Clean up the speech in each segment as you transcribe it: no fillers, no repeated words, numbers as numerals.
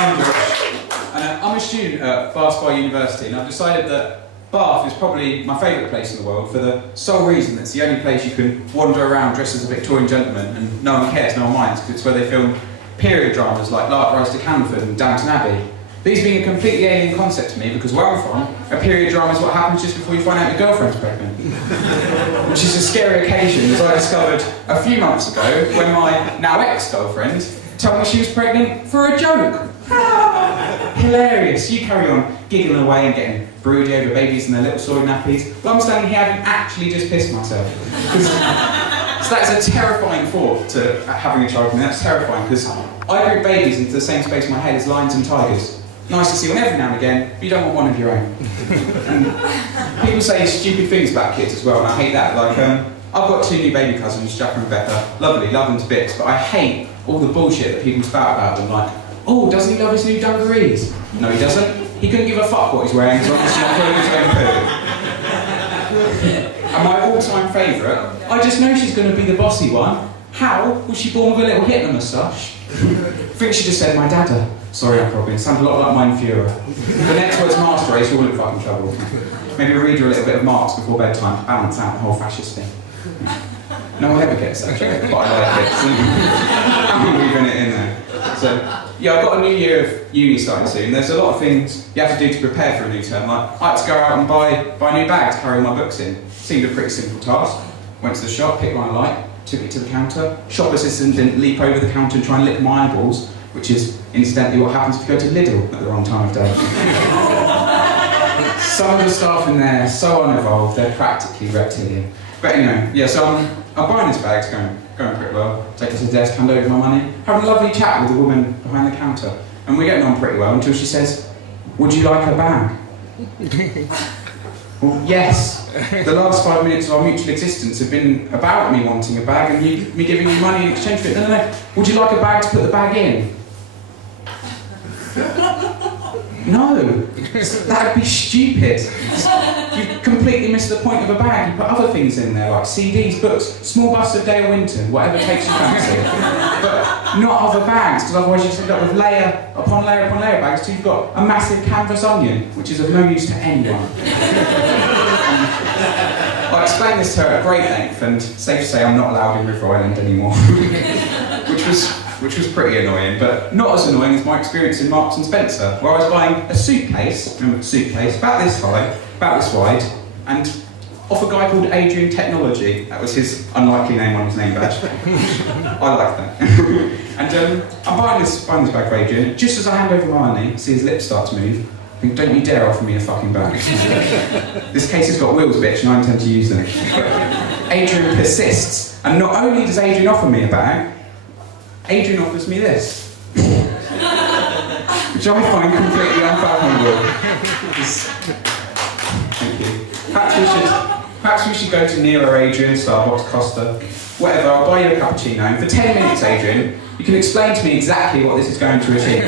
I'm Josh, and I'm a student at Bath University, and I've decided that Bath is probably my favourite place in the world for the sole reason that it's the only place you can wander around dressed as a Victorian gentleman and no one cares, no one minds, because it's where they film period dramas like Lark Rise to Canford and Downton Abbey. These being a completely alien concept to me, because where I'm from, a period drama is what happens just before you find out your girlfriend's pregnant. Which is a scary occasion, as I discovered a few months ago when my now ex-girlfriend told me she was pregnant for a joke. Hilarious. You carry on giggling away and getting broody over babies and their little soy nappies, but I'm standing here having actually just pissed myself. So that's a terrifying thought to having a child, and that's terrifying because I group babies into the same space in my head as lions and tigers. Nice to see one every now and again, but you don't want one of your own. And people say stupid things about kids as well, and I hate that. Like, I've got 2 new baby cousins, Jack and Rebecca. Lovely, love them to bits, but I hate all the bullshit that people spout about them. Like, oh, doesn't he love his new dungarees? No, he doesn't. He couldn't give a fuck what he's wearing as long as he's not pulling his own poo. And my all-time favourite, I just know she's going to be the bossy one. How was she born with a little Hitler moustache? I think she just said, my dada. Sorry, I'm probably. Sounded a lot like mine Führer. The next word's master race, you'll look fucking trouble. Maybe read her a little bit of Marx before bedtime to balance out the whole fascist thing. No one ever gets that joke, but I like it. I'm leaving it in there. So, yeah, I've got a new year of uni starting soon. There's a lot of things you have to do to prepare for a new term. Like, I had to go out and buy a new bag to carry all my books in. Seemed a pretty simple task. Went to the shop, picked one I liked, took it to the counter. Shop assistant didn't leap over the counter and try and lick my eyeballs, which is incidentally what happens if you go to Lidl at the wrong time of day. Some of the staff in there are so unevolved, they're practically reptilian. But anyway, yeah, so I'm buying this bag, it's going pretty well. Take it to the desk, hand over my money, having a lovely chat with the woman behind the counter. And we're getting on pretty well until she says, would you like a bag? Well, yes. The last 5 minutes of our mutual existence have been about me wanting a bag and me giving you money in exchange for it. No. Would you like a bag to put the bag in? No. That'd be stupid. You completely miss the point of a bag. You put other things in there, like CDs, books, small bust of Dale Winton, whatever takes you fancy. But not other bags, because otherwise you end up with layer upon layer upon layer bags till you've got a massive canvas onion, which is of no use to anyone. I explained this to her at great length, and safe to say I'm not allowed in River Island anymore. which was pretty annoying, but not as annoying as my experience in Marks and Spencer, where I was buying a suitcase, about this high, about this wide, and off a guy called Adrian Technology. That was his unlikely name on his name badge. I like that. And I'm buying this bag for Adrian. Just as I hand over my money, see his lips start to move, I think, don't you dare offer me a fucking bag. This case has got wheels, bitch, and I intend to use them. Adrian persists, and not only does Adrian offer me a bag, Adrian offers me this. Which I find completely unfathomable. Thank you. Perhaps we should go to Nero, Adrian, Starbucks, Costa, whatever. I'll buy you a cappuccino. And for 10 minutes, Adrian, you can explain to me exactly what this is going to achieve.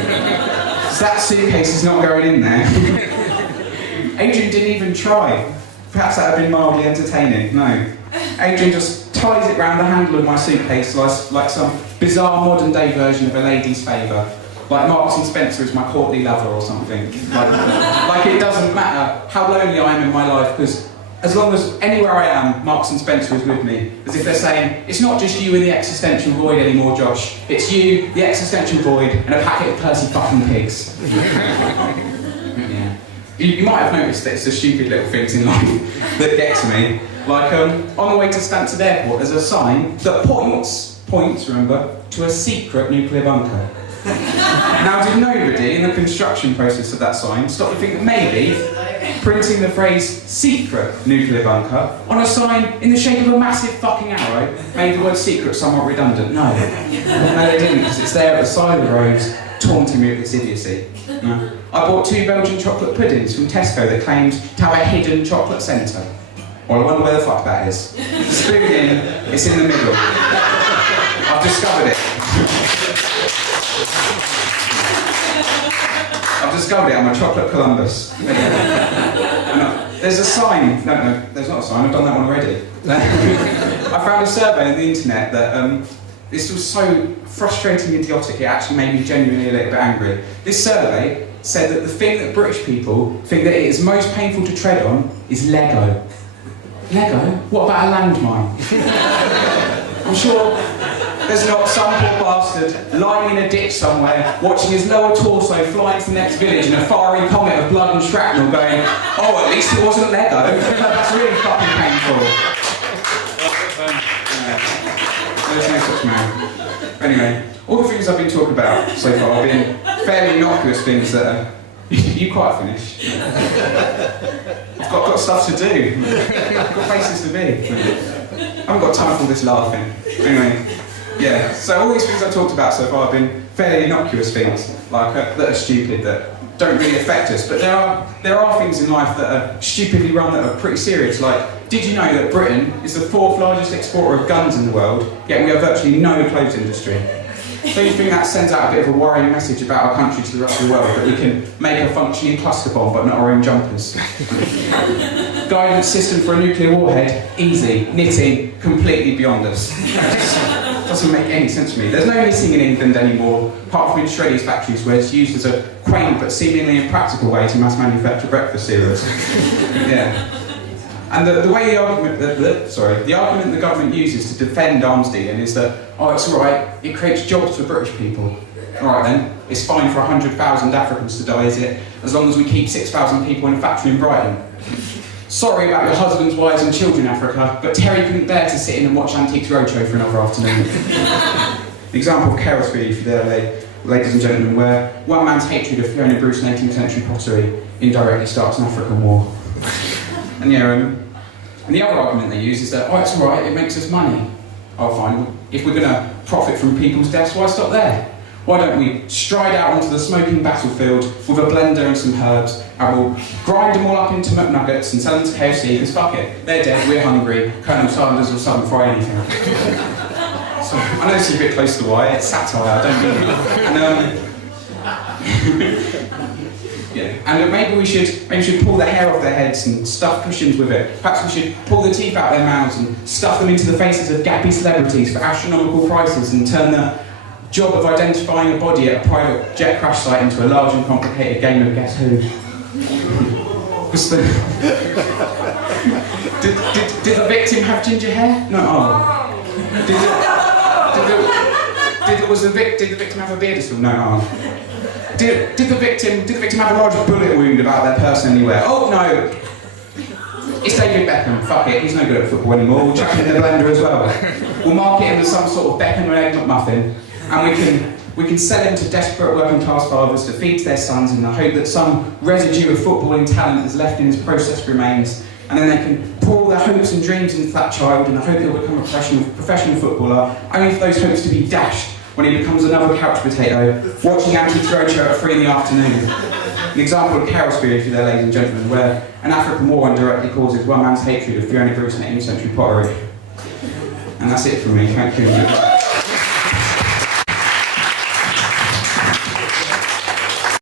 So that suitcase is not going in there. Adrian didn't even try. Perhaps that would have been mildly entertaining. No. Adrian just ties it round the handle of my suitcase like some bizarre modern-day version of a lady's favour. Like Marks and Spencer is my courtly lover or something. Like it doesn't matter how lonely I am in my life, because as long as anywhere I am, Marks and Spencer is with me. As if they're saying, it's not just you in the existential void anymore, Josh. It's you, the existential void, and a packet of Percy fucking pigs. Yeah. You might have noticed that it's the stupid little things in life that get to me. Like, on the way to Stansted Airport, there's a sign that points, remember, to a secret nuclear bunker. Now, did nobody in the construction process of that sign stop to think that maybe printing the phrase secret nuclear bunker on a sign in the shape of a massive fucking arrow made the word secret somewhat redundant? No. No, they didn't, because it's there at the side of the road, taunting me with its idiocy. No. I bought 2 Belgian chocolate puddings from Tesco that claimed to have a hidden chocolate centre. Well, I wonder where the fuck that is. Spoon in, it's in the middle. I've discovered it. I've discovered it, I'm a chocolate Columbus. There's a sign, no, there's not a sign, I've done that one already. I found a survey on the internet that This was so frustratingly idiotic, it actually made me genuinely a little bit angry. This survey said that the thing that British people think that it is most painful to tread on is Lego. Lego? What about a landmine? I'm sure there's not some poor bastard lying in a ditch somewhere, watching his lower torso fly into the next village in a fiery comet of blood and shrapnel going, oh, at least it wasn't Lego. That's really fucking painful. There's no such man. Anyway, all the things I've been talking about so far have been fairly innocuous things that are... You quite finished. I've got stuff to do. I've got places to be. I haven't got time for all this laughing. Anyway, yeah, so all these things I've talked about so far have been fairly innocuous things, like that are stupid, that don't really affect us. But there are things in life that are stupidly run that are pretty serious. Like, did you know that Britain is the 4th largest exporter of guns in the world, yet we have virtually no clothes industry? Don't you think that sends out a bit of a worrying message about our country to the rest of the world, that we can make a functioning cluster bomb but not our own jumpers? Guidance system for a nuclear warhead? Easy. Knitting? Completely beyond us. Doesn't make any sense to me. There's no knitting in England anymore, apart from in Shreddies factories where it's used as a quaint but seemingly impractical way to mass manufacture breakfast cereals. Yeah. And the argument the government uses to defend arms dealing is that, oh, it's all right, it creates jobs for British people. All right then, it's fine for 100,000 Africans to die, is it? As long as we keep 6,000 people in a factory in Brighton. Sorry about your husbands, wives and children, Africa, but Terry couldn't bear to sit in and watch Antiques Roadshow for another afternoon. The example of Carol's Feed for there, ladies and gentlemen, where one man's hatred of Fiona Bruce and 18th century pottery indirectly starts an African war. And yeah, and the other argument they use is that, oh, it's all right, it makes us money. Oh, fine, if we're going to profit from people's deaths, why stop there? Why don't we stride out onto the smoking battlefield with a blender and some herbs, and we'll grind them all up into McNuggets and sell them to KFC, because fuck it, they're dead, we're hungry, Colonel Sanders will Southern fry anything. So, I know this is a bit close to the wire, it's satire, I don't mean it. Yeah. And maybe we should pull the hair off their heads and stuff cushions with it. Perhaps we should pull the teeth out their mouths and stuff them into the faces of gappy celebrities for astronomical prices and turn the job of identifying a body at a private jet crash site into a large and complicated game of Guess Who. Did the victim have ginger hair? No. Oh. Did the victim have a beard at all? No. Oh. Did the victim have a large bullet wound about their person anywhere? Oh no! It's David Beckham, fuck it, he's no good at football anymore, we'll chuck him in the blender as well. We'll market him as some sort of Beckham and Egg McMuffin, and we can sell him to desperate working class fathers to feed to their sons in the hope that some residue of footballing talent is left in his processed remains, and then they can pour all their hopes and dreams into that child in the hope that he'll become a professional footballer, only for those hopes to be dashed when he becomes another couch potato, watching Antiques Roadshow at 3 in the afternoon. An example of Carol's Feed for there, ladies and gentlemen, where an African war indirectly causes one man's hatred of Fiona Bruce and 18th century pottery. And that's it from me, thank you.